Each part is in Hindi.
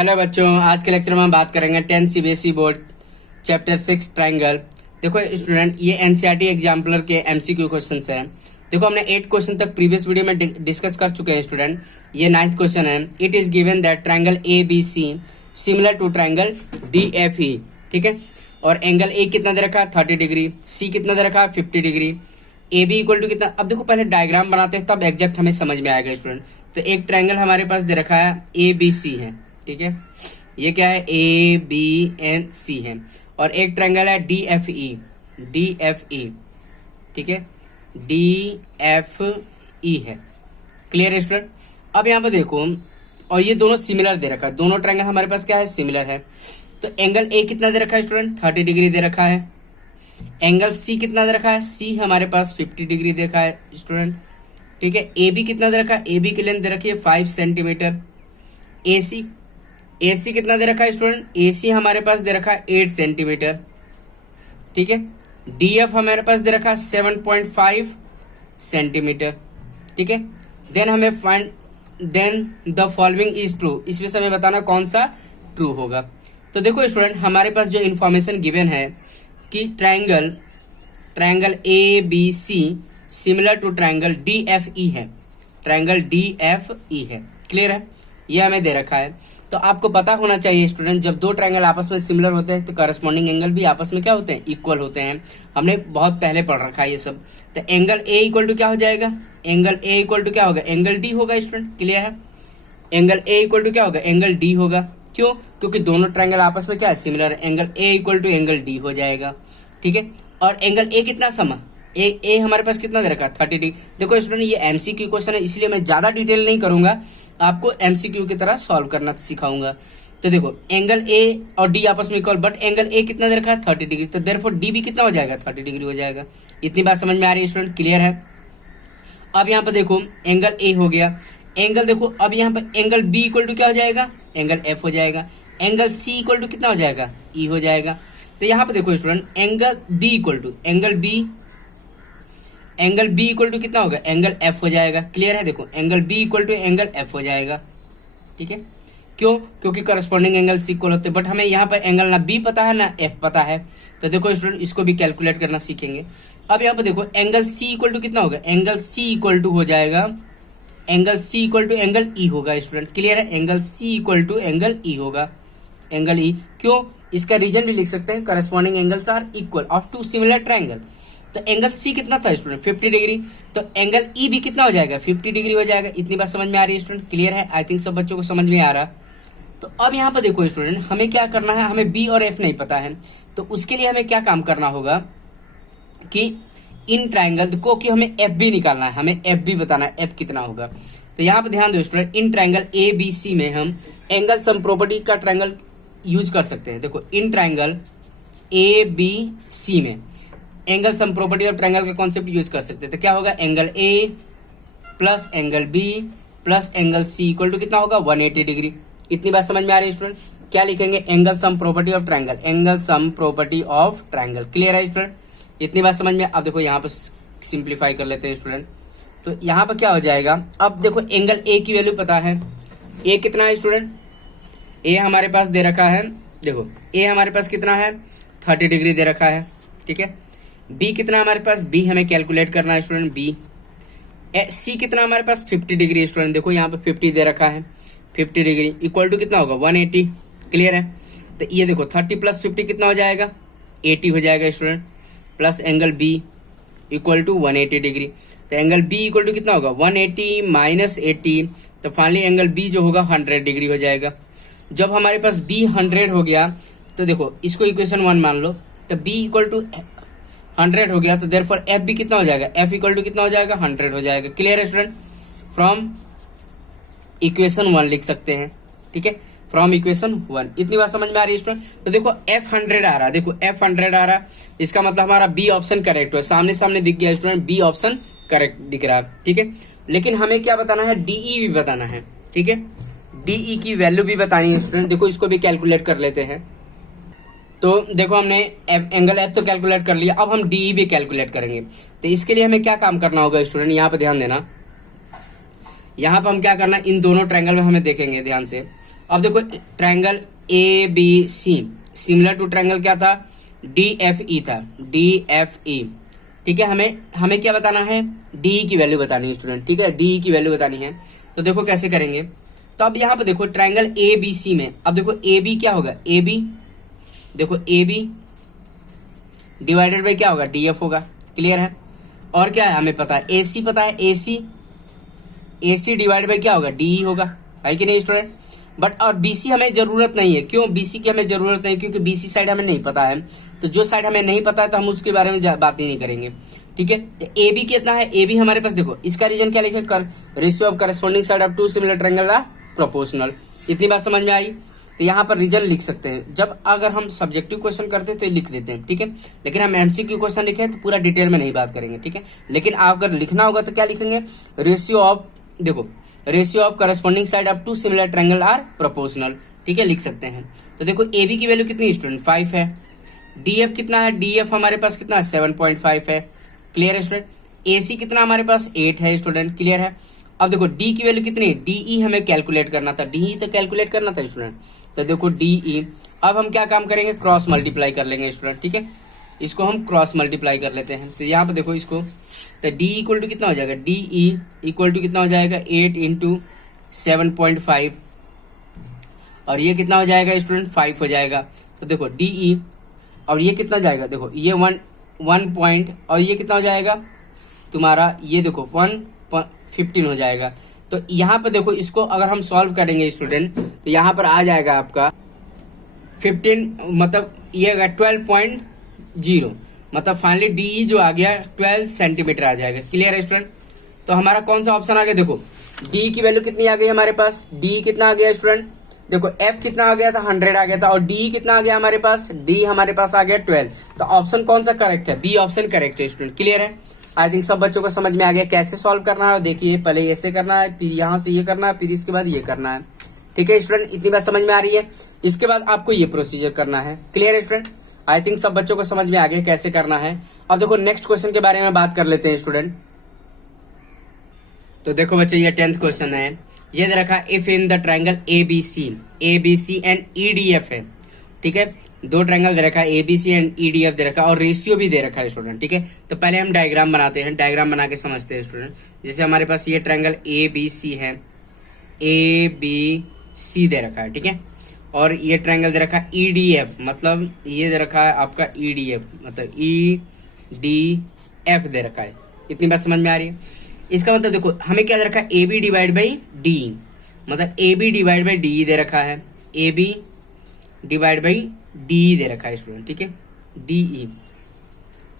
हेलो बच्चों, आज के लेक्चर में हम बात करेंगे 10 सीबीएसई बोर्ड चैप्टर 6 ट्रायंगल। देखो स्टूडेंट, ये एनसीईआरटी एग्जाम्पलर के एमसीक्यू क्वेश्चंस हैं। देखो हमने 8 क्वेश्चन तक प्रीवियस वीडियो में डिस्कस कर चुके हैं स्टूडेंट। ये 9th क्वेश्चन है। It is given that triangle A B C similar to triangle D F E. ठीक है, और एंगल ए कितना दे रखा है 30 डिग्री, सी कितना दे रखा है 50 degree, A B equal to कितना। अब देखो पहले डायग्राम बनाते हैं तब एग्जैक्ट हमें समझ में आएगा स्टूडेंट। तो एक ट्रायंगल हमारे पास दे रखा है ए बी सी है। ठीक है, ये क्या है ए बी एन सी है। और एक ट्रायंगल है डी एफ ई, डी एफ ई। ठीक है, डी एफ ई है। क्लियर है स्टूडेंट। अब यहाँ पे देखो, और ये दोनों सिमिलर दे रखा है, दोनों ट्रायंगल हमारे पास क्या है सिमिलर है। तो एंगल ए कितना दे रखा है स्टूडेंट 30 डिग्री दे रखा है। एंगल सी कितना दे रखा है, सी हमारे पास 50 डिग्री दे रखा है स्टूडेंट। ठीक है, ए बी कितना दे रखा है, ए बी की लेंथ दे रखी है 5 सेंटीमीटर। ए सी कितना दे रखा है स्टूडेंट, ए सी हमारे पास दे रखा है 8 सेंटीमीटर। ठीक है, डी एफ हमारे पास दे रखा है 7.5 सेंटीमीटर। ठीक है, देन हमें find then the following is true. इसमें से हमें बताना कौन सा ट्रू होगा। तो देखो स्टूडेंट, हमारे पास जो इन्फॉर्मेशन गिवन है कि triangle A B C similar to triangle D F E है, ट्रायंगल डी एफ ई है। क्लियर है, ये हमें दे रखा है। तो आपको पता होना चाहिए स्टूडेंट, जब दो ट्रायंगल आपस में सिमिलर होते हैं तो करस्पॉन्डिंग एंगल भी आपस में क्या होते हैं, इक्वल होते हैं। हमने बहुत पहले पढ़ रखा है ये सब। तो एंगल ए इक्वल टू क्या हो जाएगा, एंगल ए इक्वल टू क्या होगा, एंगल डी होगा स्टूडेंट। क्लियर है, एंगल ए इक्वल टू क्या होगा, एंगल डी होगा। क्यों, क्योंकि दोनों ट्रायंगल आपस में क्या है सिमिलर है। Angle A equal to angle D हो जाएगा। ठीक है, और एंगल ए कितना समा, ए हमारे पास कितना दे रखा है 30 डिग्री। देखो स्टूडेंट, ये एमसीक्यू क्वेश्चन है, इसलिए मैं ज्यादा डिटेल नहीं करूंगा, आपको एमसीक्यू की तरह सॉल्व करना सिखाऊंगा। तो देखो एंगल ए और डी आपस में इक्वल, बट एंगल ए कितना दे रखा है 30 डिग्री, तो देयरफॉर डी भी कितना हो जाएगा 30 डिग्री हो जाएगा। इतनी बात समझ में आ रही है स्टूडेंट। क्लियर है। अब यहाँ पर देखो एंगल ए हो गया, एंगल देखो अब यहाँ पर एंगल बी इक्वल टू क्या हो जाएगा, एंगल एफ हो जाएगा। एंगल सी इक्वल टू कितना हो जाएगा, ई हो जाएगा। तो यहाँ पे देखो student, angle B equal to angle B equal to कितना होगा, एंगल एफ हो जाएगा। क्लियर है, देखो angle B equal to angle F हो जाएगा। ठीक है, क्यों, क्योंकि करस्पॉन्डिंग एंगल इक्वल होते हैं। बट हमें यहाँ पर एंगल ना बी पता है ना एफ पता है। तो देखो स्टूडेंट, इसको भी कैलकुलेट करना सीखेंगे। अब यहाँ पर देखो एंगल सी इक्वल टू कितना होगा, एंगल सी इक्वल टू हो जाएगा, angle C equal to angle E होगा स्टूडेंट। क्लियर है, angle C equal to angle E होगा, एंगल ई। क्यों, इसका रीजन भी लिख सकते हैं, corresponding angles are equal of two similar triangle. तो एंगल सी कितना था स्टूडेंट 50 डिग्री, तो एंगल ई भी कितना हो जाएगा 50 डिग्री हो जाएगा। इतनी बात समझ में आ रही है स्टूडेंट। क्लियर है, आई थिंक सब बच्चों को समझ में आ रहा। तो अब यहाँ पर देखो स्टूडेंट, हमें क्या करना है, हमें बी और एफ नहीं पता है, तो उसके लिए हमें क्या काम करना होगा कि इन ट्रायंगल को कि हमें एफ बी निकालना है, हमें एफ बी बताना है एफ कितना होगा। तो यहाँ पर ध्यान दो student, in triangle A B C में हम एंगल सम प्रॉपर्टी का ट्रायंगल यूज कर सकते हैं। देखो in triangle A B C में angle sum property of triangle का कॉन्सेप्ट यूज कर सकते हैं। तो क्या होगा, angle A plus angle B plus angle C equal to कितना होगा 180 डिग्री। इतनी बात समझ में आ रही है स्टूडेंट। क्या लिखेंगे, angle sum property of triangle, angle sum property of triangle. Clear है स्टूडेंट, इतनी बात समझ में। अब देखो यहाँ पर सिंप्लीफाई कर लेते हैं स्टूडेंट। तो यहाँ पर क्या हो जाएगा, अब देखो एंगल ए की वैल्यू पता है, ए कितना है स्टूडेंट, ए हमारे पास दे रखा है, देखो ए हमारे पास कितना है 30 डिग्री दे रखा है। ठीक है, बी कितना है हमारे पास, बी हमें कैलकुलेट करना है स्टूडेंट, बी। सी कितना हमारे पास 50 डिग्री स्टूडेंट, देखो यहाँ पे 50 दे रखा है, 50 डिग्री इक्वल टू कितना होगा 180। क्लियर है, तो ये देखो 30 प्लस 50 कितना हो जाएगा 80 हो जाएगा student, plus angle B equal to 180 degree. तो एंगल बी इक्वल टू कितना होगा 180 माइनस 80, तो फाइनली एंगल बी जो होगा 100 डिग्री हो जाएगा। जब हमारे पास बी 100 हो गया, तो देखो इसको इक्वेशन 1 मान लो, तो बी इक्वल टू 100 हो गया, तो देयरफॉर एफ भी कितना हो जाएगा, एफ इक्वल टू कितना हो जाएगा 100 हो जाएगा। क्लियर है स्टूडेंट, फ्रॉम इक्वेशन 1 लिख सकते हैं। ठीक है, फ्रॉम इक्वेशन 1। इतनी बात समझ में आ रही है स्टूडेंट। तो देखो एफ 100 आ रहा है, देखो एफ 100 आ रहा है, इसका मतलब हमारा बी ऑप्शन करेक्ट है। सामने सामने दिख गया स्टूडेंट, बी ऑप्शन करेक्ट दिख रहा है। ठीक है, लेकिन हमें क्या बताना है, डीई भी बताना है। ठीक है, डीई की वैल्यू भी बतानी है स्टूडेंट। देखो इसको भी कैलकुलेट कर लेते हैं। तो देखो हमने एंगल एफ तो कैलकुलेट कर लिया, अब हम डीई भी कैलकुलेट करेंगे। तो इसके लिए हमें क्या काम करना होगा स्टूडेंट, यहाँ पे ध्यान देना। यहाँ पे हम क्या करना, इन दोनों ट्रायंगल में हमें देखेंगे ध्यान से, अब देखो triangle A B C similar to triangle क्या था, डी एफ ई था, डी एफ ई। ठीक है, हमें क्या बताना है, डी की वैल्यू बतानी है स्टूडेंट। ठीक है, डी की वैल्यू बतानी है। तो देखो कैसे करेंगे, तो अब यहाँ पे देखो ट्रायंगल ए बी सी में, अब देखो ए बी क्या होगा, ए बी देखो ए बी डिवाइडेड बाई क्या होगा, डी एफ होगा। क्लियर है। और क्या है हमें पता है, ए सी पता है, ए सी डिवाइड बाई क्या होगा, डी होगा, है कि नहीं स्टूडेंट। बट और बीसी हमें जरूरत नहीं है, क्यों बीसी की हमें जरूरत नहीं, क्योंकि बीसी साइड हमें नहीं पता है। तो जो साइड हमें नहीं पता है तो हम उसके बारे में बात ही नहीं करेंगे। ठीक है, तो ए बी कितना है, ए बी हमारे पास देखो इसका रीजन क्या लिखे, ratio of corresponding side of two similar triangle are proportional. इतनी बात समझ में आई। तो यहाँ पर रीजन लिख सकते हैं, जब अगर हम सब्जेक्टिव क्वेश्चन करते हैं तो लिख देते हैं। ठीक है, लेकिन हम एमसीक्यू क्वेश्चन लिखे तो पूरा डिटेल में नहीं बात करेंगे। ठीक है, लेकिन अगर लिखना होगा तो क्या लिखेंगे, रेशियो ऑफ, देखो ratio of corresponding side of two similar triangle are proportional. ठीक है, लिख सकते हैं। तो देखो ए बी की वैल्यू कितनी है स्टूडेंट, 5 है। डी एफ कितना है, डी एफ हमारे पास कितना है, 7.5 है। क्लियर है स्टूडेंट। ए सी कितना हमारे पास 8 है स्टूडेंट। क्लियर है। अब देखो डी की वैल्यू कितनी है, डीई हमें कैलकुलेट करना था, डीई तो कैलकुलेट करना था स्टूडेंट। तो देखो डीई, अब हम क्या काम करेंगे, क्रॉस मल्टीप्लाई कर लेंगे स्टूडेंट। ठीक है, इसको हम क्रॉस मल्टीप्लाई कर लेते हैं। तो यहाँ पे देखो इसको, तो डी इक्वल टू कितना हो जाएगा, डीई इक्वल टू कितना हो जाएगा, 8 इंटू 7.5, और ये कितना हो जाएगा स्टूडेंट, 5 हो जाएगा। तो देखो डीई, और ये कितना जाएगा, देखो ये 1 पॉइंट, और ये कितना हो जाएगा तुम्हारा, ये देखो 1.15 हो जाएगा। तो यहाँ पे देखो इसको अगर हम सॉल्व करेंगे स्टूडेंट, तो यहाँ पर आ जाएगा आपका 15, मतलब ये 12.0, मतलब फाइनली डी जो आ गया 12 सेंटीमीटर आ जाएगा। क्लियर है स्टूडेंट। तो हमारा कौन सा ऑप्शन आ गया, देखो डी की वैल्यू कितनी आ गई हमारे पास, डी कितना आ गया स्टूडेंट, देखो एफ कितना आ गया था, 100 आ गया था, और डी कितना आ गया हमारे पास, डी हमारे पास आ गया 12। तो ऑप्शन कौन सा करेक्ट है, बी ऑप्शन करेक्ट है स्टूडेंट। क्लियर है। आई थिंक सब बच्चों को समझ में आ गया कैसे सॉल्व करना है। देखिए पहले ऐसे करना है, फिर यहाँ से ये करना है, फिर इसके बाद ये करना है। ठीक है स्टूडेंट, इतनी बात समझ में आ रही है। इसके बाद आपको ये प्रोसीजर करना है। क्लियर है स्टूडेंट। आई थिंक सब बच्चों को समझ में आ गया कैसे करना है। अब देखो नेक्स्ट क्वेश्चन के बारे में बात कर लेते हैं स्टूडेंट। तो देखो बच्चे ये 10th क्वेश्चन है, ये दे रखा if in the triangle A B C and E D F है। ठीक है, दो ट्रायंगल दे रखा है, A B C and E D F दे रखा है, और रेशियो भी दे रखा है स्टूडेंट। ठीक है, तो पहले हम डायग्राम बनाते हैं, डायग्राम बना के समझते हैं स्टूडेंट। जैसे हमारे पास ये ट्रायंगल ए बी सी है, ए बी सी दे रखा है। ठीक है, और ये ट्रायंगल दे रखा है ई डी एफ, मतलब ये दे रखा है आपका ई डी एफ, मतलब ई डी एफ दे रखा है। इतनी बात समझ में आ रही है। इसका मतलब देखो हमें क्या दे रखा है, A B divide by D, मतलब A B divide by D दे रखा है, A B divide by D दे रखा है स्टूडेंट। ठीक है, डीई।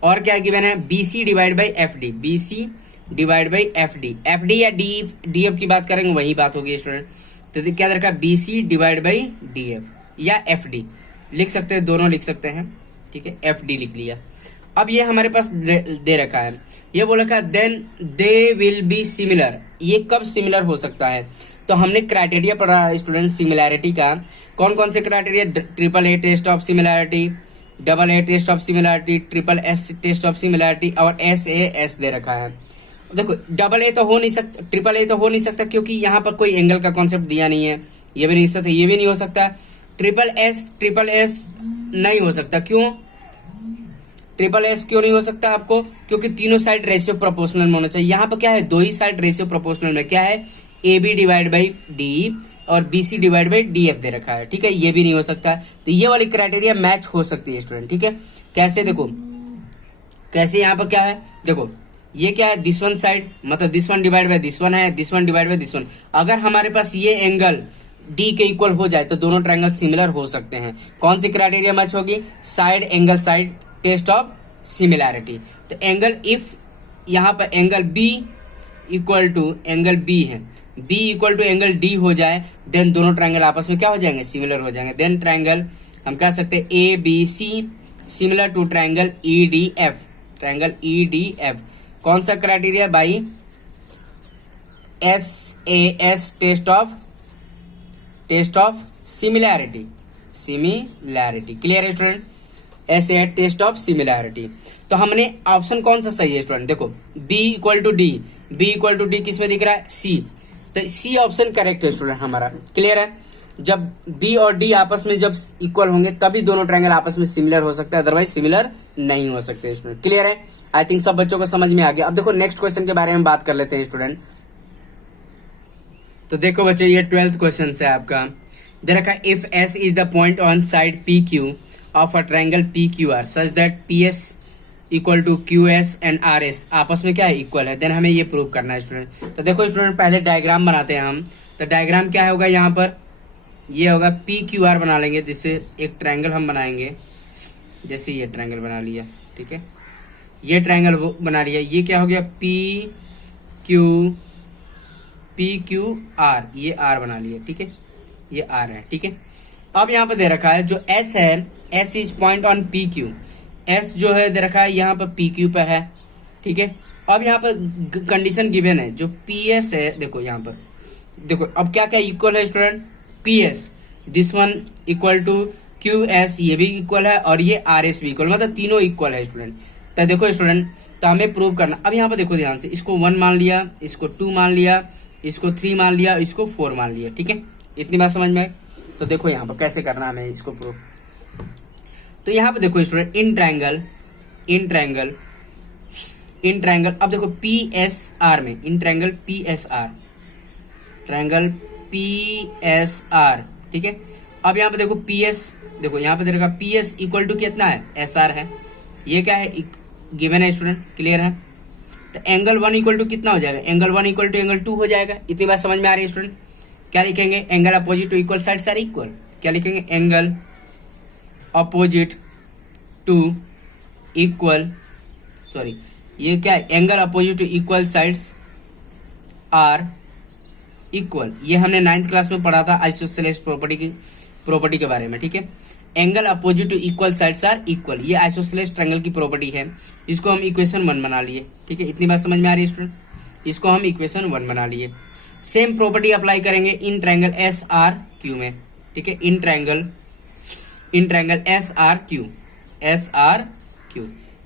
और क्या गिवन है, B C divide by F D, B C divide by F D, F D या डी डी एफ की बात करेंगे वही बात होगी स्टूडेंट। तो क्या दे रखा है, B C divide by D F या एफ डी लिख सकते हैं, दोनों लिख सकते हैं। ठीक है, एफ डी लिख लिया। अब ये हमारे पास दे रखा है, ये बोल रखा है then they will be similar. ये कब सिमिलर हो सकता है, तो हमने क्राइटेरिया पढ़ा स्टूडेंट सिमिलैरिटी का। कौन कौन से criteria, triple A test of similarity, double A test of similarity, triple S test of similarity, और एस ए एस दे रखा है। देखो डबल ए तो हो नहीं सकता, ट्रिपल ए तो हो नहीं सकता, क्योंकि यहाँ पर कोई एंगल का कॉन्सेप्ट दिया नहीं है। ये भी नहीं हो सकता, ये भी नहीं हो सकता। ट्रिपल एस नहीं हो सकता, क्यों ट्रिपल एस क्यों नहीं हो सकता आपको, क्योंकि तीनों साइड रेशियो प्रोपोर्शनल में होना चाहिए। यहाँ पर क्या है, दो ही साइड रेशियो प्रोपोर्शनल में, क्या है, A B divide by D और B C divide by D F दे रखा है। ठीक है, ये भी नहीं हो सकता। तो ये वाली क्राइटेरिया मैच हो सकती है स्टूडेंट। ठीक है, कैसे देखो, कैसे यहाँ पर क्या है, देखो ये क्या है, दिस वन साइड, मतलब this one divide by this one है, this one divide by this one. अगर हमारे पास ये एंगल डी के इक्वल हो जाए तो दोनों ट्रायंगल सिमिलर हो सकते हैं। कौन सी क्राइटेरिया मैच होगी, side angle side test of similarity. तो एंगल इफ यहाँ पर angle B equal to angle B है, B equal to angle D हो जाए, देन दोनों ट्रायंगल आपस में क्या हो जाएंगे, सिमिलर हो जाएंगे। देन ट्रायंगल हम कह सकते हैं A B C similar to triangle E D F, triangle E D F. कौन सा criteria by S A S test of similarity, clear है student, S A test of similarity. तो हमने ऑप्शन कौन सा सही है स्टूडेंट, देखो B equal to D, B equal to D किस में दिख रहा है, सी। तो सी ऑप्शन करेक्ट है स्टूडेंट हमारा। क्लियर है। जब बी और डी आपस में जब इक्वल होंगे तभी दोनों ट्रायंगल आपस में सिमिलर हो सकता है, अदरवाइज सिमिलर नहीं हो सकते स्टूडेंट। क्लियर है? आई थिंक सब बच्चों को समझ में आ गया। अब देखो नेक्स्ट क्वेश्चन के बारे में बात कर लेते हैं स्टूडेंट। तो देखो बच्चों ये 12th क्वेश्चन है आपका। दे रखा if S is the point on side P Q of a triangle P Q R such that P S equal to Q S and R S आपस में क्या है, इक्वल है, देन हमें ये प्रूव करना है स्टूडेंट। तो देखो स्टूडेंट पहले डायग्राम बनाते हैं हम। तो डायग्राम क्या होगा, यहाँ पर ये होगा पी क्यू आर बना लेंगे, जिससे एक ट्रायंगल हम बनाएंगे। जैसे ये ट्रायंगल बना लिया, ठीक है, ये ट्रायंगल बना लिया। ये क्या हो गया, पी क्यू आर, ये आर बना लिया, ठीक है, ये आर है, ठीक है। अब यहाँ पर दे रखा है जो एस है, S is point on P Q, S जो है दे रखा है यहाँ पर पी क्यू पे है, ठीक है। अब यहाँ पर कंडीशन गिवन है, जो पी एस है, देखो यहाँ पर देखो अब क्या क्या इक्वल है student, P S this one equal to Q S, ये भी इक्वल है, और ये आर एस भी इक्वल, मतलब तीनों इक्वल है स्टूडेंट। तो देखो स्टूडेंट, तो हमें प्रूव करना। अब यहाँ पर देखो ध्यान से, इसको 1 मान लिया, इसको 2 मान लिया, इसको 3 मान लिया, इसको 4 मान लिया, ठीक है। इतनी बात समझ में आई? तो देखो यहाँ पर कैसे करना है हमें इसको प्रूव। तो यहाँ पे देखो स्टूडेंट, इन ट्रायंगल अब देखो पी एस आर में, in triangle P S R, ठीक है। अब यहाँ पे देखो पी एस, देखो यहाँ पे देखो पी एस इक्वल टू कितना है, एस आर है, ये क्या है, गिवन है स्टूडेंट, क्लियर है। तो एंगल 1 इक्वल टू कितना हो जाएगा, एंगल 1 इक्वल टू एंगल 2 हो जाएगा। इतनी बात समझ में आ रही है स्टूडेंट? क्या लिखेंगे, angle opposite to equal sides are equal, क्या लिखेंगे, angle opposite to equal, sorry ये क्या है, angle opposite to equal sides are equal. ये हमने 9th क्लास में पढ़ा था आइसोसेलेस प्रॉपर्टी के बारे में, ठीक है। Angle opposite to equal sides are equal, ये आइसोसेलेस ट्रायंगल की प्रॉपर्टी है। इसको हम इक्वेशन 1 बना लिए, ठीक है। इतनी बात समझ में आ रही है स्टूडेंट? इसको हम इक्वेशन 1 बना लिए। सेम प्रॉपर्टी अप्लाई करेंगे in triangle S R Q में, ठीक है, in triangle S R Q,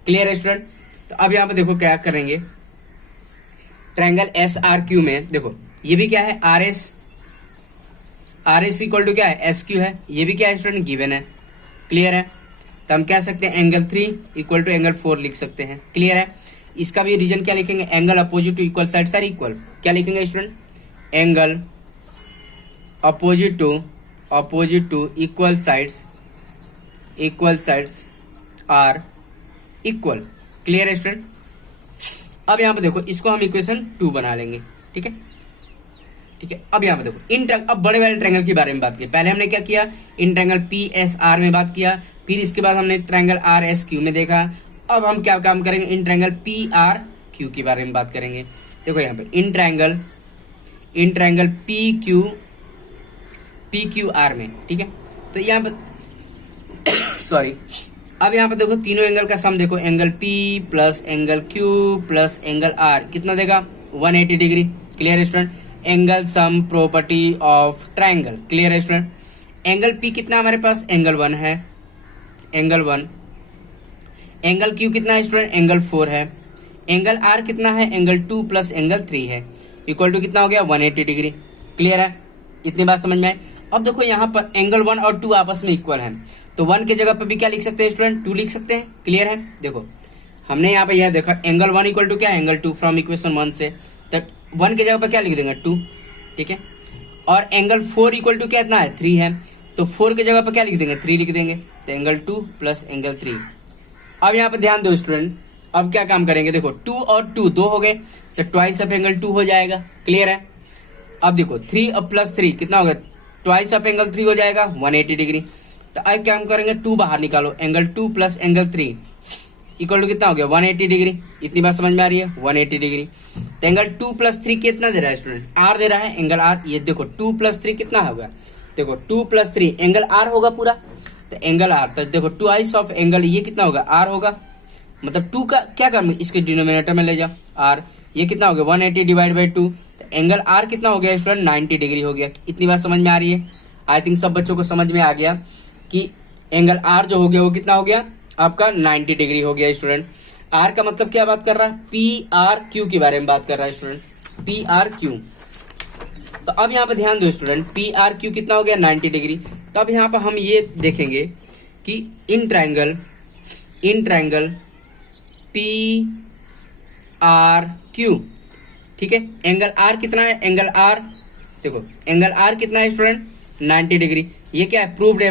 clear है स्टूडेंट? तो अब यहाँ पे देखो क्या करेंगे, ट्रायंगल एस आर क्यू में देखो ये भी क्या है, आर एस इक्वल टू क्या है, एस क्यू है, ये भी क्या है स्टूडेंट, गिवन है, क्लियर है। तो हम कह सकते हैं एंगल 3 इक्वल टू एंगल 4 लिख सकते हैं, क्लियर है। इसका भी रीजन क्या लिखेंगे, angle opposite to equal sides are equal, क्या लिखेंगे student, angle opposite to equal sides are equal, clear है स्टूडेंट। अब यहाँ पे देखो इसको हम इक्वेशन 2 बना लेंगे, ठीक है, ठीक है। अब यहाँ पे देखो अब बड़े वाले ट्रायंगल के बारे में बात की। पहले हमने क्या किया, in triangle P S R में बात किया, फिर इसके बाद हमने ट्रायंगल आर एस क्यू में देखा। अब हम क्या काम करेंगे, in triangle P R Q के बारे में बात करेंगे। देखो यहाँ पे in triangle P Q are में, ठीक है। तो यहाँ पे सॉरी, अब यहाँ पे देखो तीनों एंगल का सम देखो, angle P plus angle Q plus angle R कितना देगा, 180 डिग्री, क्लियर है student. Angle sum property of triangle, clear है स्टूडेंट। एंगल P कितना हमारे पास, एंगल 1 है, एंगल 1। एंगल Q कितना है स्टूडेंट, एंगल 4 है। एंगल R कितना है, एंगल 2 प्लस एंगल 3 है, इक्वल टू कितना हो गया, 180 डिग्री, क्लियर है। इतनी बात समझ में आए? अब देखो यहाँ पर एंगल 1 और 2 आपस में इक्वल है, तो 1 के जगह पर भी क्या लिख सकते हैं स्टूडेंट, 2 लिख सकते हैं, क्लियर है। देखो हमने यहाँ पे यह देखा एंगल 1 इक्वल टू क्या, एंगल 2 फ्रॉम इक्वेशन 1 से, तो 1 के जगह पर क्या लिख देंगे, 2, ठीक है। और एंगल 4 इक्वल टू क्या इतना है, 3 है, तो 4 के जगह पर क्या लिख देंगे, 3 लिख देंगे, तो एंगल 2 प्लस एंगल 3। अब यहाँ पर ध्यान दो स्टूडेंट, अब क्या काम करेंगे, देखो 2 और 2 2 हो गए, तो ट्वाइस ऑफ एंगल 2 हो जाएगा, क्लियर है। अब देखो 3 और प्लस 3 कितना हो गया, ट्वाइस ऑफ एंगल 3 हो जाएगा, 180 डिग्री। तो अब क्या हम करेंगे, 2 बाहर निकालो, angle 2 plus angle 3 equal to कितना हो गया, 180 डिग्री। इतनी बात समझ में आ रही है, 180 डिग्री। तो एंगल 2 प्लस 3 कितना दे रहा है स्टूडेंट, आर दे रहा है, एंगल आर। ये देखो 2 प्लस 3 कितना होगा, देखो 2 प्लस 3 एंगल आर होगा पूरा, तो एंगल आर, तो देखो ट्वाइस ऑफ एंगल ये कितना होगा, आर होगा, मतलब 2 का क्या करना, इसके डिनोमिनेटर में ले जाओ आर, ये कितना हो गया 180 डिवाइड बाई 2, तो एंगल आर कितना हो गया स्टूडेंट, 90 डिग्री हो गया। इतनी बात समझ में आ रही है? आई थिंक सब बच्चों को समझ में आ गया कि एंगल आर जो हो गया वो कितना हो गया आपका, 90 डिग्री हो गया स्टूडेंट। आर का मतलब क्या बात कर रहा है, पी आर क्यू के बारे में बात कर रहा है स्टूडेंट, पी आर क्यू। तो अब यहाँ पे ध्यान दो स्टूडेंट, पी आर क्यू कितना हो गया 90 डिग्री। तो अब यहाँ पर हम ये देखेंगे कि in triangle P R Q, ठीक है, एंगल आर कितना है, एंगल आर देखो, एंगल आर कितना है स्टूडेंट 90 डिग्री। ये क्या है, प्रूव्ड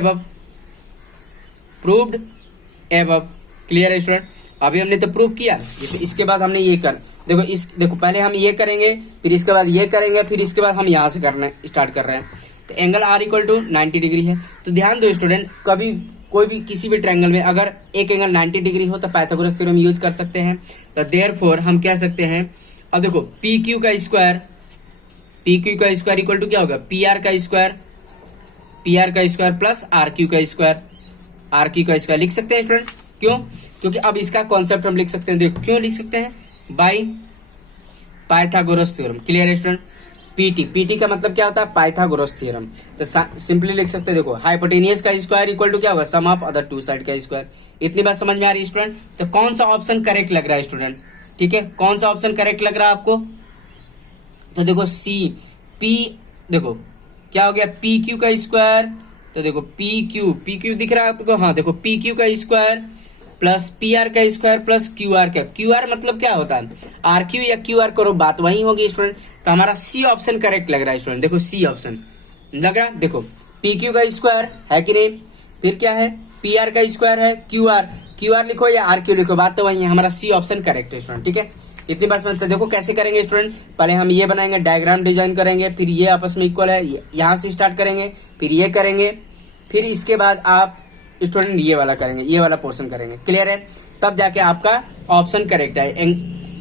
एबव। क्लियर है स्टूडेंट। अभी हमने तो प्रूव किया, इसके बाद हमने ये देखो पहले हम ये करेंगे, फिर इसके बाद ये करेंगे, फिर इसके बाद हम यहाँ से करना स्टार्ट कर रहे हैं। तो angle R equal to 90 degree है। तो ध्यान दो स्टूडेंट, कभी कोई भी किसी भी ट्रायंगल में अगर एक एंगल 90 डिग्री हो तो पाइथागोरस थ्योरम यूज कर सकते हैं। तो देयरफॉर हम कह सकते हैं, अब देखो पी क्यू का स्क्वायर इक्वल टू क्या होगा, पी आर का स्क्वायर प्लस आर क्यू का स्क्वायर लिख सकते हैं स्टूडेंट। क्यों? क्योंकि अब इसका कॉन्सेप्ट हम लिख सकते हैं, देखो क्यों लिख सकते हैं, बाई पाइथागोरस थ्योरम। क्लियर है स्टूडेंट। पीटी का मतलब क्या होता है, पाइथागोरस थ्योरम। तो सिंपली लिख सकते हैं, देखो हाइपोटेनियस का स्क्वायर इक्वल टू क्या होगा, सम ऑफ अदर टू साइड का स्क्वायर। इतनी बात समझ में आ रही है स्टूडेंट। तो कौन सा ऑप्शन करेक्ट लग रहा है स्टूडेंट, ठीक है, कौन सा ऑप्शन करेक्ट लग रहा है आपको? तो देखो सी, पी देखो क्या हो गया, पी क्यू का स्क्वायर। तो देखो पी क्यू दिख रहा है आपको, हाँ देखो पी क्यू का स्क्वायर प्लस पी आर का square plus Q R cap. Q R मतलब क्या होता है, आर क्यू या क्यू आर करो, बात वही होगी स्टूडेंट। तो हमारा सी ऑप्शन करेक्ट लग रहा है स्टूडेंट। देखो सी ऑप्शन लग रहा है, देखो पी क्यू का स्क्वायर है कि नहीं, फिर क्या है, पी आर का स्क्वायर है, क्यू आर लिखो या आर क्यू लिखो, बात तो वही है। हमारा सी ऑप्शन करेक्ट है स्टूडेंट, ठीक है। इतनी बात समझते, देखो कैसे करेंगे स्टूडेंट, पहले हम ये बनाएंगे, डायग्राम डिजाइन करेंगे, फिर ये आपस में इक्वल है, यहाँ से स्टार्ट करेंगे, फिर ये करेंगे, फिर इसके बाद आप स्टूडेंट ये वाला करेंगे, ये वाला पोर्शन करेंगे। क्लियर है, तब जाके आपका ऑप्शन करेक्ट है।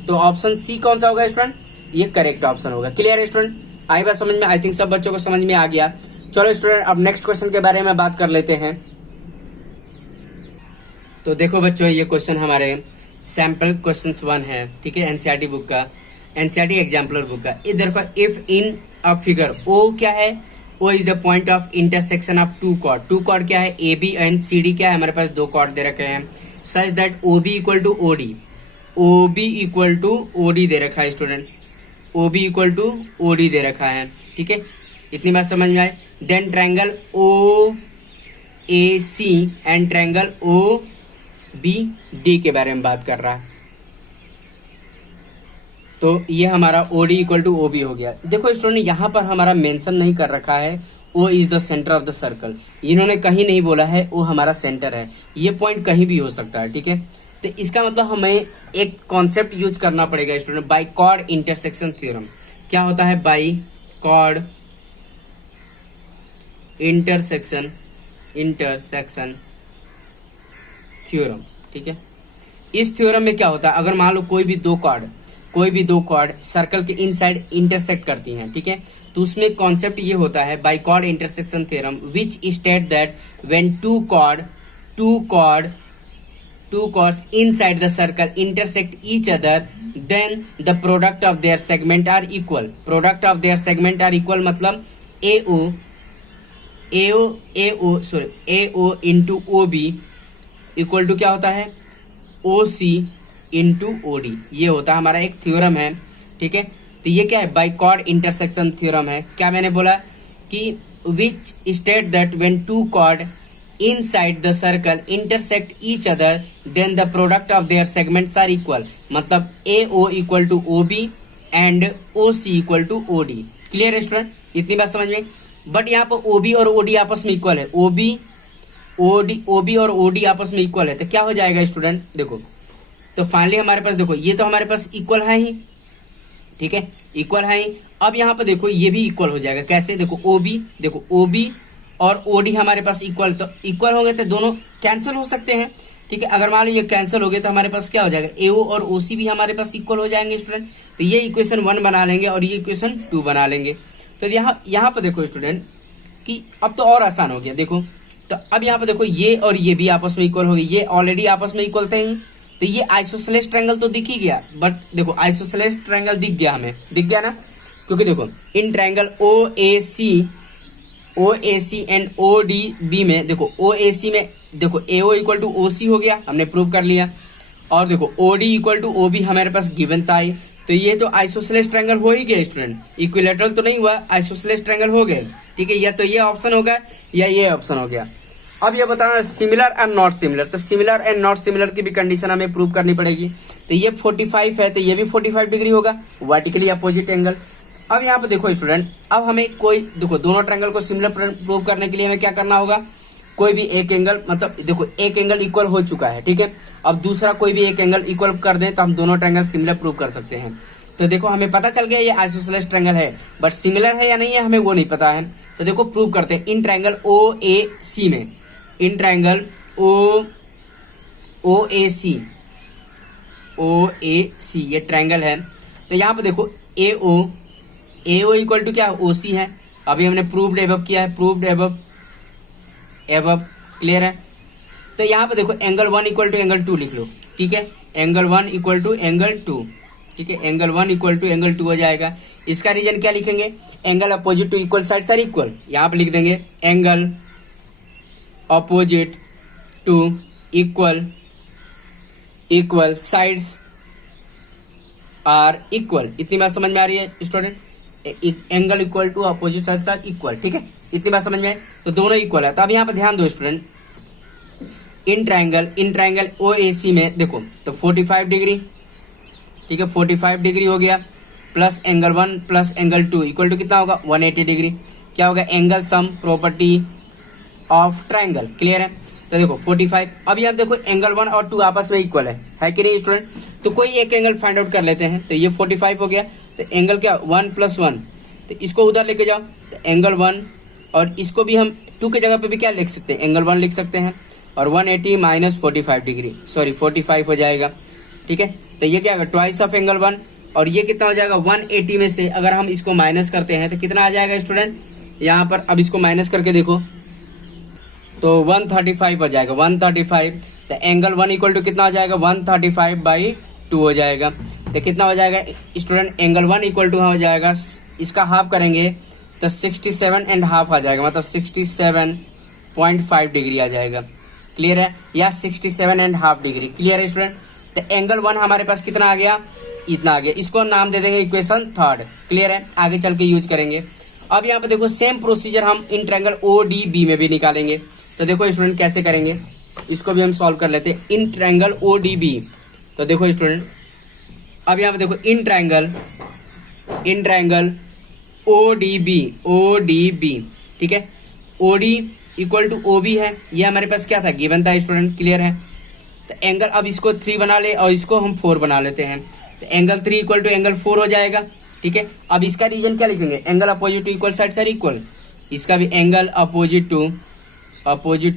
तो ऑप्शन सी कौन सा होगा स्टूडेंट, ये करेक्ट ऑप्शन होगा। क्लियर है स्टूडेंट, आई बात समझ में, आई थिंक सब बच्चों को समझ में आ गया। चलो स्टूडेंट अब नेक्स्ट क्वेश्चन के बारे में बात कर लेते हैं। तो देखो बच्चों, ये क्वेश्चन हमारे सैंपल क्वेश्चन 1 है, ठीक है, एनसीईआरटी बुक का, एनसीईआरटी एग्जाम्पलर बुक का। इधर पर if in a figure O क्या है, O is the point of intersection of two chord क्या है, A B and C D क्या है, हमारे पास दो कॉर्ड दे रखे हैं, such that O B equal to O D दे रखा है student, O B equal to O D दे रखा है, ठीक है। इतनी बात समझ में आए। Then triangle O A C and triangle O B D के बारे में बात कर रहा है। तो ये हमारा O D equal to O B हो गया। देखो स्टूडेंट, यहाँ पर हमारा मेंशन नहीं कर रखा है O is the centre of the circle, इन्होंने कहीं नहीं बोला है ओ हमारा सेंटर है, ये पॉइंट कहीं भी हो सकता है, ठीक है। तो इसका मतलब हमें एक कॉन्सेप्ट यूज करना पड़ेगा student, by chord intersection theorem. क्या होता है, बाई कॉर्ड इंटरसेक्शन थ्योरम, ठीक है। इस थ्योरम में क्या होता है, अगर मान लो कोई भी दो कॉर्ड सर्कल के इनसाइड इंटरसेक्ट करती हैं, ठीक है, तो उसमें कॉन्सेप्ट ये होता है by chord intersection theorem which state that when two chords inside the circle intersect each other then the product of their segment are equal. मतलब AO into OB equal to क्या होता है, OC इंटू OD। ये होता है हमारा एक थ्योरम है, ठीक है। तो ये क्या है, बाई कॉर्ड इंटरसेक्शन थ्योरम है। क्या मैंने बोला कि which state that when two chord inside the circle intersect each other then the product of their segments are equal. मतलब AO equal to OB and OC equal to OD। Clear है स्टूडेंट, इतनी बात समझ में। बट यहाँ पर OB और OD आपस में इक्वल है, OB और OD आपस में इक्वल है, तो क्या हो जाएगा स्टूडेंट, देखो तो फाइनली हमारे पास देखो ये तो हमारे पास इक्वल है ही, ठीक है, इक्वल है ही। अब यहाँ पर देखो ये भी इक्वल हो जाएगा, कैसे, देखो OB और OD हमारे पास इक्वल, तो इक्वल हो गए तो दोनों कैंसिल हो सकते हैं, ठीक है। अगर मान लो ये कैंसिल हो गए तो हमारे पास क्या हो जाएगा, AO और OC भी हमारे पास इक्वल हो जाएंगे स्टूडेंट। तो ये इक्वेशन 1 बना लेंगे और ये इक्वेशन 2 बना लेंगे। तो यहाँ पर देखो स्टूडेंट कि अब तो और आसान हो गया। देखो तो अब यहाँ पर देखो ये और ये भी आपस में इक्वल हो गए, ये ऑलरेडी आपस में इक्वल थे ही। तो ये आइसोसेलेस ट्रायंगल तो दिख ही गया, बट देखो आइसोसेलेस ट्रायंगल दिख गया, हमें दिख गया ना, क्योंकि देखो in triangle OAC and ODB में देखो OAC में देखो AO इक्वल टू OC हो गया, हमने प्रूव कर लिया। और देखो OD इक्वल टू OB हमारे पास गिवन था ही, तो ये तो आइसोसेलेस ट्रायंगल हो ही गया स्टूडेंट, इक्विलैटरल तो नहीं हुआ, आइसोसेलेस ट्रायंगल हो गए। ठीक है, या तो ये ऑप्शन होगा या ये ऑप्शन हो गया। अब ये बताना सिमिलर एंड नॉट सिमिलर, तो सिमिलर एंड नॉट सिमिलर की भी कंडीशन हमें प्रूव करनी पड़ेगी। तो ये 45 है तो ये भी 45 डिग्री होगा, वर्टिकली अपोजिट एंगल। अब यहाँ पे देखो स्टूडेंट, अब हमें कोई देखो दोनों ट्रायंगल को सिमिलर प्रूव करने के लिए हमें क्या करना होगा, कोई भी एक एंगल, मतलब देखो एक एंगल इक्वल हो चुका है, ठीक है, अब दूसरा कोई भी एक एंगल इक्वल कर दें तो हम दोनों ट्रायंगल सिमिलर प्रूव कर सकते हैं। तो देखो हमें पता चल गया ये आइसोसेलेस ट्रायंगल है, बट सिमिलर है या नहीं है हमें वो नहीं पता है। तो देखो प्रूव करते हैं इन ट्रायंगल ओ ए सी में, इन ट्रायंगल ओ ए सी ये ट्रायंगल है। तो यहाँ पे देखो ए ओ इक्वल टू क्या ओ सी है, अभी हमने प्रूव्ड एबव किया है, प्रूव्ड एबव क्लियर है। तो यहाँ पे देखो एंगल 1 इक्वल टू एंगल 2 लिख लो, ठीक है, एंगल 1 इक्वल टू एंगल 2, ठीक है, एंगल 1 इक्वल टू एंगल 2 हो जाएगा। इसका रीजन क्या लिखेंगे, angle opposite to equal sides are equal, यहाँ पे लिख देंगे angle opposite to equal sides are equal. इतनी बात समझ में आ रही है student, angle equal to opposite sides are equal, ठीक है, इतनी बात समझ में आए, तो दोनों इक्वल है। तो अब यहाँ पे ध्यान दो student, in triangle O A सी में देखो तो 45 डिग्री, ठीक है, 45 डिग्री हो गया, plus angle 1 plus angle 2 equal to कितना होगा 180 डिग्री। क्या होगा, angle sum property of triangle, clear है। तो देखो 45, अभी आप देखो एंगल 1 और 2 आपस में इक्वल है कि नहीं स्टूडेंट, तो कोई एक एंगल फाइंड आउट कर लेते हैं। तो ये 45 हो गया, तो एंगल क्या 1 + 1, तो इसको उधर लेके जाओ, तो एंगल 1 और इसको भी हम 2 के जगह पे भी क्या लिख सकते हैं, एंगल 1 लिख सकते हैं, और 180 माइनस 45 डिग्री, सॉरी 45 हो जाएगा, ठीक है। तो ये क्या होगा ट्वाइस ऑफ एंगल 1, और ये कितना हो जाएगा 180 में से अगर हम इसको माइनस करते हैं तो कितना आ जाएगा स्टूडेंट, यहाँ पर अब इसको माइनस करके देखो तो 135 हो जाएगा, 135। तो एंगल 1 इक्वल टू कितना हो जाएगा 135/2 हो जाएगा। तो कितना हो जाएगा स्टूडेंट, एंगल 1 इक्वल टू हो जाएगा, इसका हाफ करेंगे तो 67.5 आ जाएगा, मतलब 67.5 डिग्री आ जाएगा, क्लियर है, या 67.5 डिग्री, क्लियर है स्टूडेंट। तो एंगल 1 हमारे पास कितना आ गया, इतना आ गया, इसको हम नाम दे देंगे इक्वेशन 3, क्लियर है, आगे चल के यूज करेंगे। अब यहाँ पे देखो सेम प्रोसीजर हम इन ट्रायंगल ODB में भी निकालेंगे। तो देखो स्टूडेंट कैसे करेंगे, इसको भी हम सॉल्व कर लेते हैं, इन ट्रायंगल ODB। तो देखो स्टूडेंट, अब यहाँ पे देखो इन ट्रायंगल ODB, ठीक है, OD इक्वल टू OB है, ये हमारे पास क्या था गिवन था स्टूडेंट, क्लियर है। तो एंगल अब इसको 3 बना ले और इसको हम 4 बना लेते हैं, तो एंगल 3 इक्वल टू एंगल 4 हो जाएगा, ठीक है। अब इसका रीजन क्या लिखेंगे, angle opposite to equal sides are equal, इसका भी angle opposite to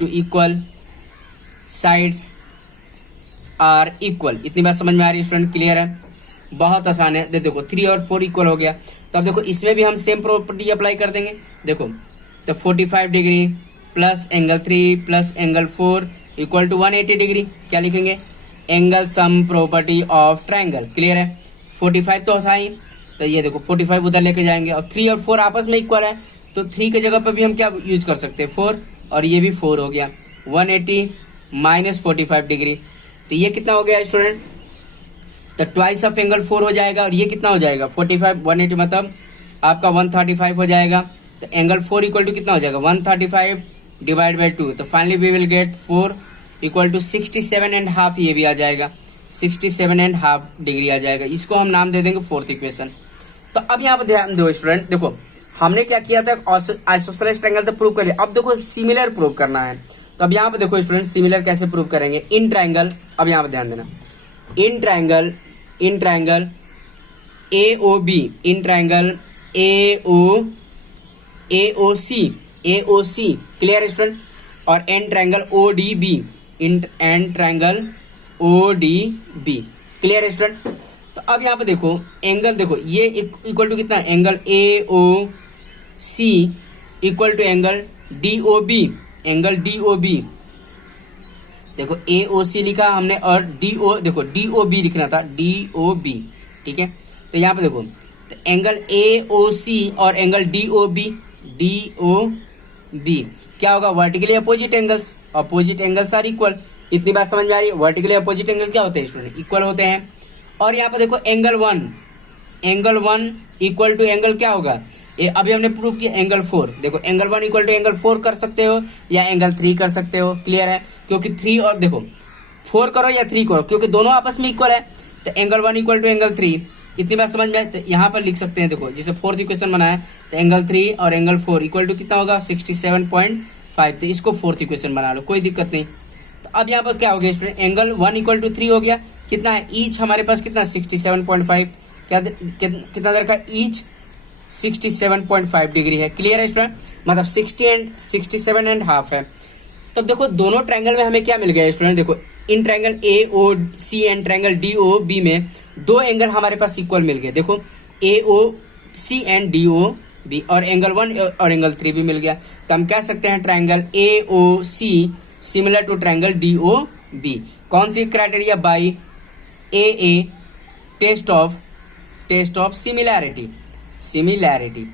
equal sides are equal. इतनी बात समझ में आ रही है स्टूडेंट, क्लियर है, बहुत आसान है। देखो 3 और 4 इक्वल हो गया, तो अब देखो इसमें भी हम सेम प्रॉपर्टी अप्लाई कर देंगे। देखो तो 45 degree plus angle 3 plus angle 4 equal to 180 degree, क्या लिखेंगे, angle sum property of triangle, clear है। 45 तो था ही, तो ये देखो 45 उधर लेके जाएंगे, और 3 और 4 आपस में इक्वल है, तो 3 के जगह पे भी हम क्या यूज कर सकते हैं 4, और ये भी 4 हो गया, 180 माइनस 45 डिग्री। तो ये कितना हो गया स्टूडेंट, तो ट्वाइस ऑफ एंगल 4 हो जाएगा, और ये कितना हो जाएगा 45 180 मतलब आपका 135 हो जाएगा। तो एंगल 4 इक्वल टू कितना हो जाएगा 135 डिवाइड बाई 2, तो finally we will get 4 equal to 67.5, ये भी आ जाएगा 67.5 डिग्री आ जाएगा। इसको हम नाम दे देंगे 4th इक्वेशन। तो अब यहाँ पर ध्यान दो स्टूडेंट, देखो हमने क्या किया था आइसोसेलेस ट्रायंगल तो प्रूव कर लिया, अब देखो सिमिलर प्रूव करना है। तो अब यहाँ पे देखो स्टूडेंट सिमिलर कैसे प्रूव करेंगे, इन ट्रायंगल, अब यहाँ पे ध्यान देना, in triangle AOB, in triangle AOC, clear student, और in triangle ODB, in triangle ODB, clear student. तो अब यहाँ पे देखो एंगल, देखो ये इक्वल टू कितना, angle AOC equal to angle DOB, देखो AOC लिखा हमने, और देखो DOB लिखना था, DOB, ठीक है। तो यहाँ पे देखो तो एंगल AOC और एंगल DOB क्या होगा, vertically opposite angles are equal. इतनी बात समझ में आ रही है, वर्टिकली अपोजिट एंगल क्या होते हैं स्टूडेंट, इक्वल होते हैं। और यहाँ पे देखो angle 1 angle 1 equal to angle क्या होगा, ये अभी हमने प्रूव किया एंगल 4। देखो एंगल 1 इक्वल टू एंगल 4 कर सकते हो या एंगल 3 कर सकते हो, क्लियर है। क्योंकि 3 और देखो 4 करो या 3 करो, क्योंकि दोनों आपस में इक्वल है। तो एंगल 1 इक्वल टू एंगल 3, इतनी बात समझ में आए। तो यहाँ पर लिख सकते हैं, देखो जिसे फोर्थ इक्वेशन बनाया, तो एंगल 3 और एंगल 4 इक्वल टू कितना होगा 67.5। तो इसको फोर्थ इक्वेशन बना लो, कोई दिक्कत नहीं। तो अब यहाँ पर क्या हो गया स्टूडेंट, एंगल 1 इक्वल टू 3 हो गया, कितना है ईच हमारे पास कितना 67.5, कितना देर का ईच 67.5 डिग्री है, क्लियर है स्टूडेंट। मतलब 67.5 है। तब देखो दोनों ट्रायंगल में हमें क्या मिल गया स्टूडेंट, देखो in triangle A O C and triangle D O B में दो एंगल हमारे पास इक्वल मिल गए। देखो A O C and D O B, और एंगल 1 और एंगल 3 भी मिल गया। तो हम कह सकते हैं triangle A O C similar to triangle D O B. कौन सी criteria, by A test of similarity,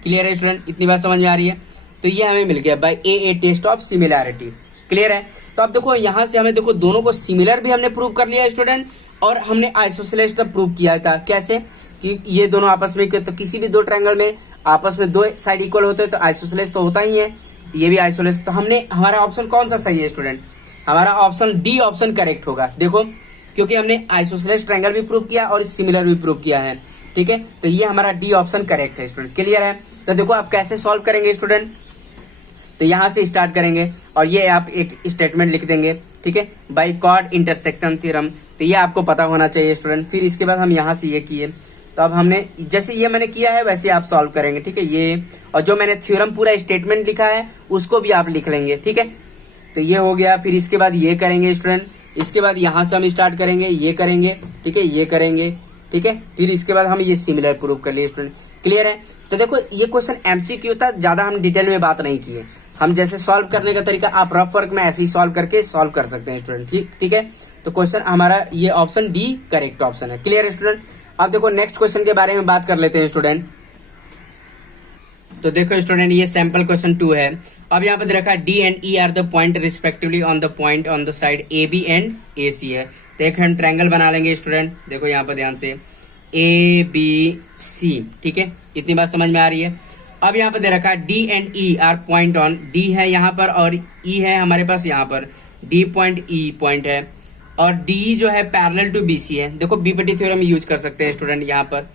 clear है स्टूडेंट, इतनी बात समझ में आ रही है। तो ये हमें मिल गया by a test of similarity, clear है। तो अब देखो यहाँ से हमें देखो दोनों को सिमिलर भी हमने प्रूव कर लिया है स्टूडेंट, और हमने आइसोसेलेस प्रूव किया था। कैसे कि ये दोनों आपस में, तो किसी भी दो ट्रायंगल में आपस में दो साइड इक्वल होते हैं तो आइसोसेलेस तो होता ही है, ये भी आइसोसेलेस। तो हमने, हमारा ऑप्शन कौन सा सही है स्टूडेंट, हमारा ऑप्शन डी ऑप्शन करेक्ट होगा। देखो क्योंकि हमने आइसोसेलेस ट्रायंगल भी प्रूव किया और सिमिलर भी प्रूव किया है, ठीक है। तो ये हमारा डी ऑप्शन करेक्ट है स्टूडेंट, क्लियर है। तो देखो आप कैसे सॉल्व करेंगे स्टूडेंट, तो यहां से स्टार्ट करेंगे और ये आप एक स्टेटमेंट लिख देंगे, ठीक है, बाय कॉर्ड इंटरसेक्शन थ्योरम। तो ये आपको पता होना चाहिए स्टूडेंट। फिर इसके बाद हम यहाँ से ये किए, तो अब हमने जैसे ये मैंने किया है वैसे आप सॉल्व करेंगे, ठीक है। ये और जो मैंने थ्योरम पूरा स्टेटमेंट लिखा है उसको भी आप लिख लेंगे, ठीक है। तो ये हो गया। फिर इसके बाद ये करेंगे स्टूडेंट, इसके बाद यहाँ से हम स्टार्ट करेंगे, ये करेंगे, ठीक है, ये करेंगे, ठीक है। फिर इसके बाद हम ये सिमिलर प्रूव कर लिए स्टूडेंट, क्लियर है। तो देखो ये क्वेश्चन एमसीक्यू था, ज्यादा हम डिटेल में बात नहीं किए। हम जैसे सॉल्व करने का तरीका आप रफ वर्क में ऐसे ही सॉल्व करके सॉल्व कर सकते हैं स्टूडेंट, ठीक है। तो क्वेश्चन हमारा ये ऑप्शन डी करेक्ट ऑप्शन है, क्लियर है स्टूडेंट। अब देखो नेक्स्ट क्वेश्चन के बारे में बात कर लेते हैं स्टूडेंट। तो देखो स्टूडेंट ये सैंपल क्वेश्चन 2 है। अब यहाँ पे दे रखा है D and E are the point respectively on the point on the side A B and A C है। तो एक हम ट्रायंगल बना लेंगे स्टूडेंट, देखो यहाँ पर ध्यान से ए बी सी, ठीक है, इतनी बात समझ में आ रही है। अब यहाँ पे दे रखा है D and E are point on, D है यहाँ पर और ई है हमारे पास यहाँ पर, डी पॉइंट ई पॉइंट है, और डी जो है पैरेलल टू बी सी है। देखो बीपीटी थ्योरम यूज कर सकते हैं स्टूडेंट यहाँ पर।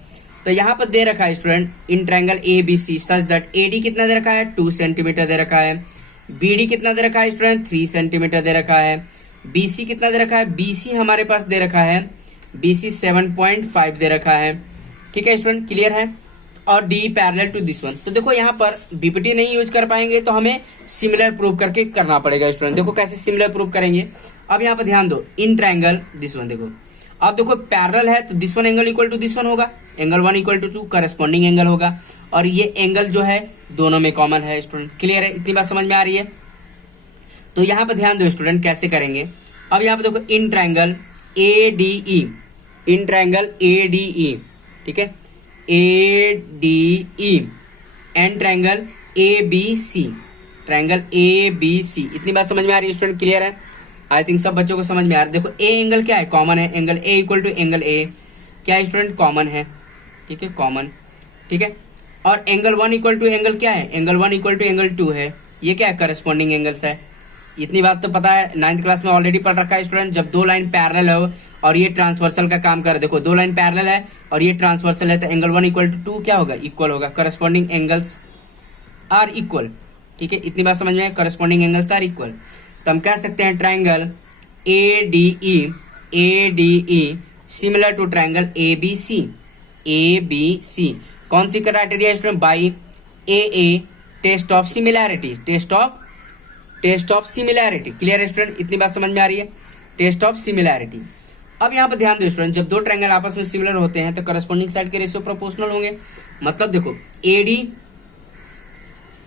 तो यहाँ पर दे रखा है student in triangle A B C such that A D कितना दे रखा है 2 सेंटीमीटर दे रखा है, बी डी कितना दे रखा है स्टूडेंट 3 सेंटीमीटर दे रखा है, बी सी कितना दे रखा है, बी सी हमारे पास दे रखा है, बी सी 7.5 दे रखा है, ठीक है स्टूडेंट, क्लियर है। और D parallel to this one. तो देखो यहाँ पर बीपीटी नहीं यूज कर पाएंगे तो हमें सिमिलर प्रूव करके करना पड़ेगा स्टूडेंट। देखो कैसे सिमिलर प्रूव करेंगे। अब यहाँ पर ध्यान दो, इन ट्रायंगल दिस वन, देखो अब देखो पैरेलल है तो this one angle equal to this one होगा, angle 1 equal to 2 corresponding angle होगा, और ये एंगल जो है दोनों में कॉमन है स्टूडेंट, क्लियर है, इतनी बात समझ में आ रही है। तो यहाँ पर ध्यान दो स्टूडेंट कैसे करेंगे। अब यहाँ पर देखो in triangle A D E, in triangle A D E, ठीक है, A D E and triangle A B C, triangle A B C, इतनी बात समझ में आ रही है स्टूडेंट, क्लियर है। आई थिंक सब बच्चों को समझ में आ रहा है। देखो ए एंगल क्या है, कॉमन है, angle A equal to angle A क्या है स्टूडेंट, कॉमन है, ठीक है, कॉमन, ठीक है। और एंगल 1 इक्वल टू एंगल क्या है, एंगल 1 इक्वल टू एंगल 2 है, ये क्या है करस्पॉन्डिंग एंगल्स है। इतनी बात तो पता है, 9th क्लास में ऑलरेडी पढ़ रखा है स्टूडेंट। जब दो लाइन पैरेलल हो और ये ट्रांसवर्सल का काम करे, देखो दो लाइन पैरेलल है और ये ट्रांसवर्सल है, तो एंगल 1 इक्वल टू 2 क्या होगा, इक्वल होगा, करस्पॉन्डिंग एंगल्स आर इक्वल, ठीक है, इतनी बात समझ में, करस्पॉन्डिंग एंगल्स आर इक्वल। तो हम कह सकते हैं triangle A D E similar to triangle A B C. कौन सी criteria student, by A test of similarity, test of similarity, clear है स्टूडेंट, इतनी बात समझ में आ रही है, टेस्ट ऑफ सिमिलैरिटी। अब यहाँ पर ध्यान दो स्टूडेंट, जब दो ट्रायंगल आपस में सिमिलर होते हैं तो करस्पॉन्डिंग साइड के रेशियो प्रोपोर्शनल होंगे। मतलब देखो ए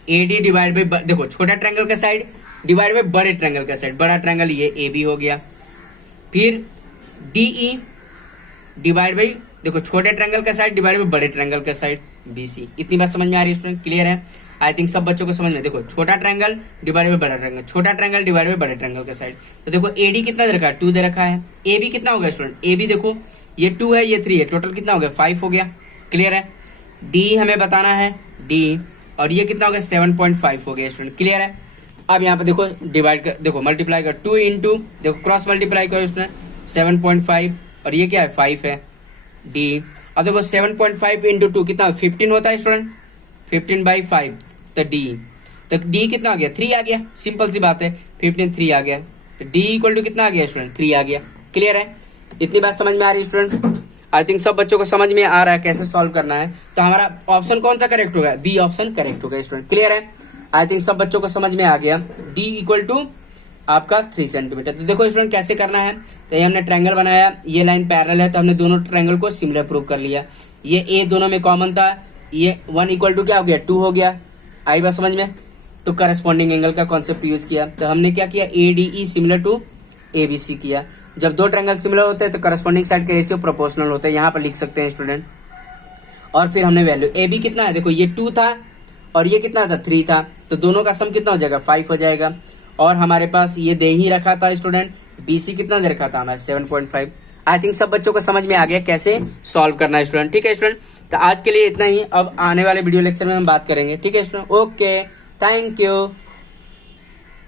डी डिवाइड बाई, देखो छोटा ट्रायंगल का साइड डिवाइड बाई बड़े ट्रायंगल का साइड, बड़ा ट्रायंगल ये ए बी हो गया। फिर डी ई डिवाइड बाई, देखो छोटे ट्रायंगल का साइड डिवाइड बाई बड़े ट्रायंगल का साइड बी सी, इतनी बात समझ में आ रही है स्टूडेंट, क्लियर है। आई थिंक सब बच्चों को समझ में, देखो छोटा ट्रायंगल डिवाइड बाई बड़ा ट्रायंगल, छोटा ट्रायंगल डिवाइड बाई बड़े ट्रायंगल का साइड। तो देखो ए डी कितना दे रखा है 2 दे रखा है, ए बी कितना हो गया स्टूडेंट, ए बी देखो ये 2 है ये 3 है, टोटल कितना हो गया 5 हो गया, क्लियर है। डी हमें बताना है, डी, और ये कितना हो गया 7.5 हो गया स्टूडेंट, क्लियर है। अब यहाँ पे देखो डिवाइड कर, देखो मल्टीप्लाई कर 2 इंटू, देखो क्रॉस मल्टीप्लाई करो स्टूडेंट 7.5 और ये क्या है 5 है डी। अब देखो 7.5 इंटू 2 कितना 15 होता है स्टूडेंट, 15/5 तो डी, तो डी कितना आ गया 3 आ गया, सिंपल सी बात है 15 3 आ गया, तो डी इक्वल टू कितना आ गया स्टूडेंट 3 आ गया, क्लियर है। इतनी बात समझ में आ रही है स्टूडेंट? आई थिंक सब बच्चों को समझ में आ रहा है कैसे सॉल्व करना है। तो हमारा ऑप्शन कौन सा करेक्ट होगा, बी ऑप्शन करेक्ट होगा स्टूडेंट, क्लियर है। आई थिंक सब बच्चों को समझ में आ गया। डी इक्वल टू आपका 3 सेंटीमीटर। तो देखो स्टूडेंट कैसे करना है, तो ये हमने ट्रायंगल बनाया, ये लाइन पैरेलल है तो हमने दोनों ट्रायंगल को सिमिलर प्रूव कर लिया। ये ए दोनों में कॉमन था, ये 1 इक्वल टू क्या हो गया 2 हो गया, आई बात समझ में। तो करस्पॉन्डिंग एंगल का कॉन्सेप्ट यूज किया, तो हमने क्या किया A D E similar to A B C किया। जब दो ट्रायंगल सिमिलर होते हैं तो करस्पॉन्डिंग साइड के रेशियो प्रोपोर्शनल होते हैं, यहाँ पर लिख सकते हैं स्टूडेंट। और फिर हमने वैल्यू ए बी कितना है, देखो ये 2 था और ये कितना था 3 था, तो दोनों का सम कितना हो जाएगा 5 हो जाएगा। और हमारे पास ये दे ही रखा था स्टूडेंट, बीसी कितना दे रखा था हमारे 7.5। आई थिंक सब बच्चों को समझ में आ गया कैसे सॉल्व करना है स्टूडेंट, ठीक है स्टूडेंट। तो आज के लिए इतना ही, अब आने वाले वीडियो लेक्चर में हम बात करेंगे, ठीक है स्टूडेंट। Okay, thank you.